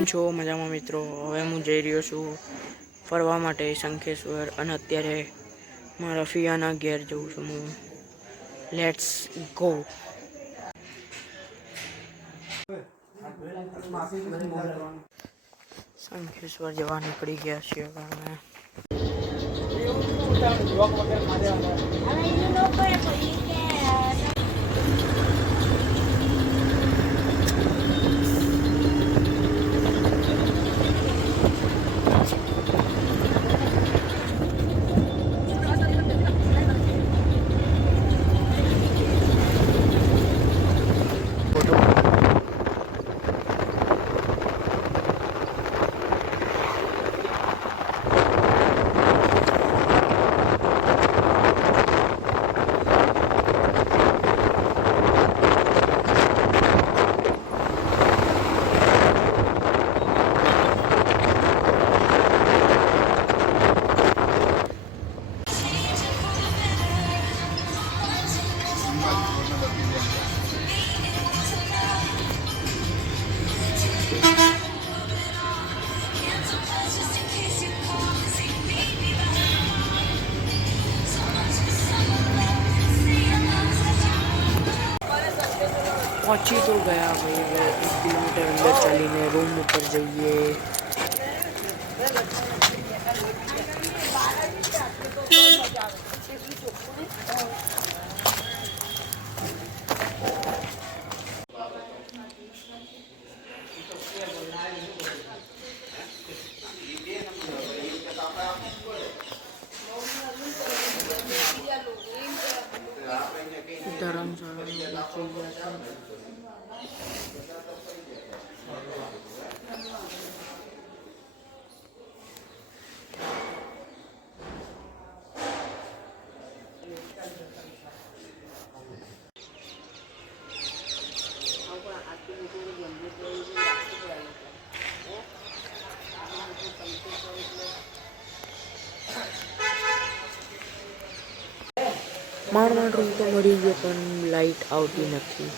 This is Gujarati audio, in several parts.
કેમ છો? મજામાં મિત્રો? હવે હું જઈ રહ્યો છું ફરવા માટે શંખેશ્વર અને અત્યારે મારા ફિયાના ઘેર જઉં છું હું. Let's go. શંખેશ્વર જવા નીકળી ગયા છીએ અમે. पहुंची तो गया भाई, 1 किलोमीटर अंदर चलीने रूम ऊपर जाइए. धर्मशाला માંડ રૂમ તો મળી ગયો પણ લાઈટ આવતી નથી.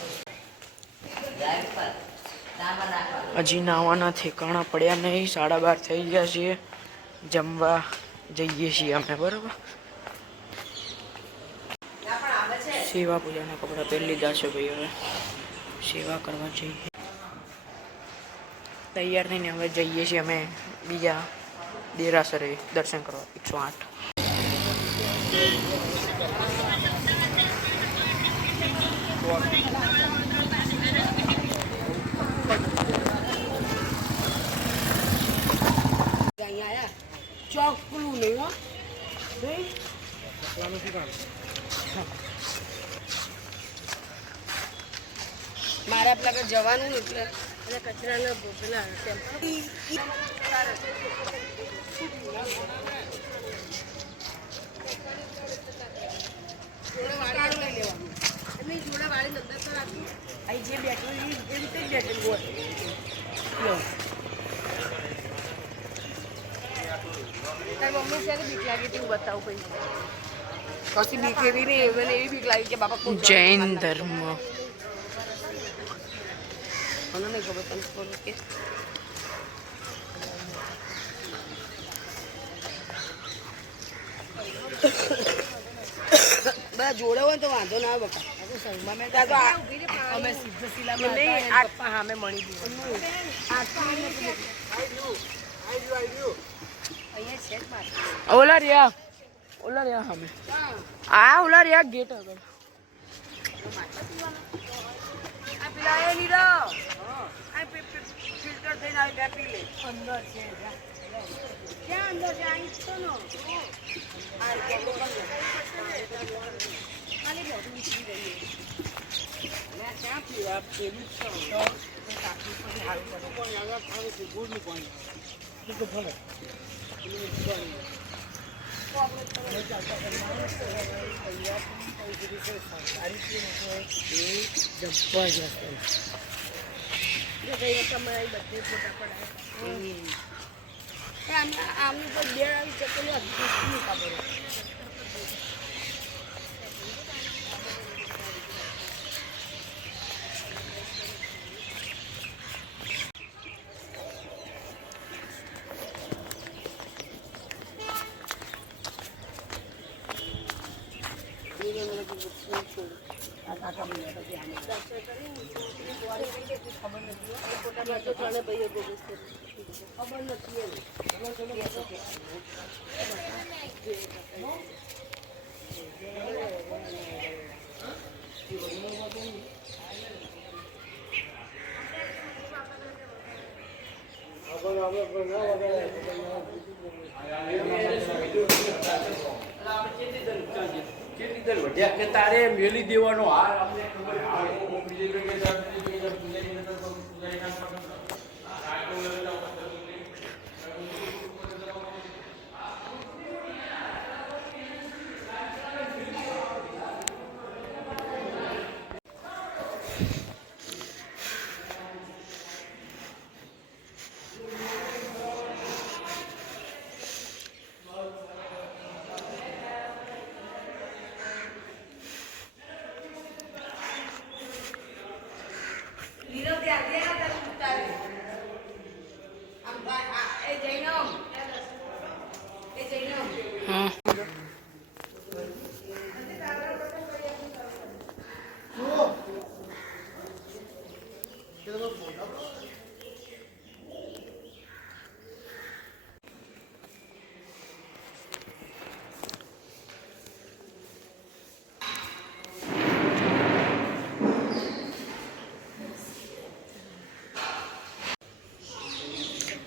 હજી નાવાના ઠેકાણા પડ્યા નહીં. 12:30 થઈ ગયા છીએ. જમવા જઈએ છીએ અમે. બરાબર, સેવા પૂજાના કપડાં પહેરી લીધા છે ભાઈ. હવે સેવા કરવા જઈએ. તૈયાર થઈને હવે જઈએ છીએ અમે બીજા દેરાસરે દર્શન કરવા. 108 ચોક પેલું નહીં હો મારા પેલા જવાનું એટલે અને કચરાના પેલા જોડા વાળી અંદર તો રાખું. અહીં જે બેઠું એ રીતે જ બેઠેલું હોય. તારી મમ્મી છે બીક લાગી હતી, હું બતાવું પછી કશી બીક એવી નહીં. મને એવી બીક લાગી કે બાપા જૈન ધર્મ મને નહીં ખબર. તને ખબર કે બધા જોડે હોય તો વાંધો ના આવે બકા. અમે સિદ્ધશિલા સામે મળી ગયું. ઓલા રહ્યા અમે. આ ઓલા રહ્યા ગેટ આગળ. ફિલ્ટર થઈને આવી પી લે. અંદર છે ક્યાં અંદર છે? અહીં તો નો ક્યાં પીવા પેલું આમની પર 2 આવી ચકલી ખબર. તારે મેલી દેવાનો હાર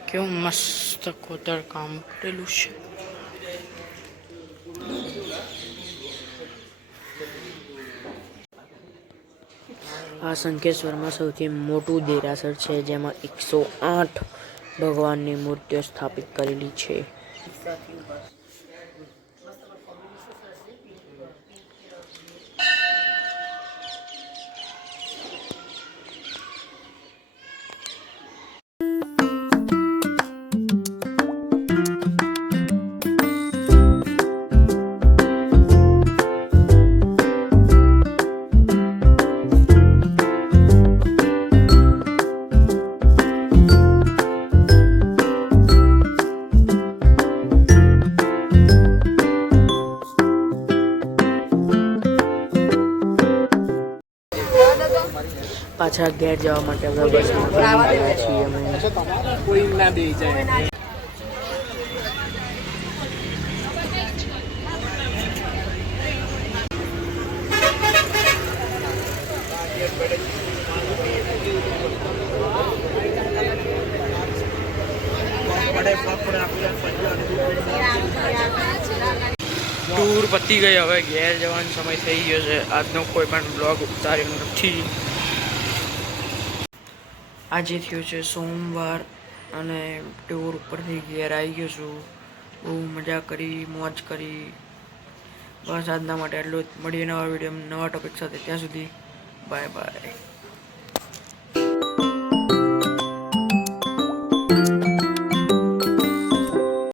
કેવું મસ્ત કોતર કામ કરેલું છે. આ શંખેશ્વરમાં સૌથી મોટું દેરાસર છે, જેમાં 108 ભગવાનની મૂર્તિઓ સ્થાપિત કરેલી છે. પાછા ઘેર જવા માટે અમે બસમાં આવ્યા છીએ. અમે કોઈ ના દે જાય. ટૂર પતી ગઈ, હવે ઘેર જવાનો સમય થઈ ગયો છે. આજનો કોઈ પણ બ્લોગ ઉતાર્યો નથી. આજે થયો છે સોમવાર અને ટૂર ઉપરથી ઘેર આવી ગયો છું. બહુ મજા કરી, મોજ કરી. બસ આજના માટે એટલું જ. મળીએ નવા વિડીયો નવા ટોપિક સાથે. ત્યાં સુધી બાય બાય.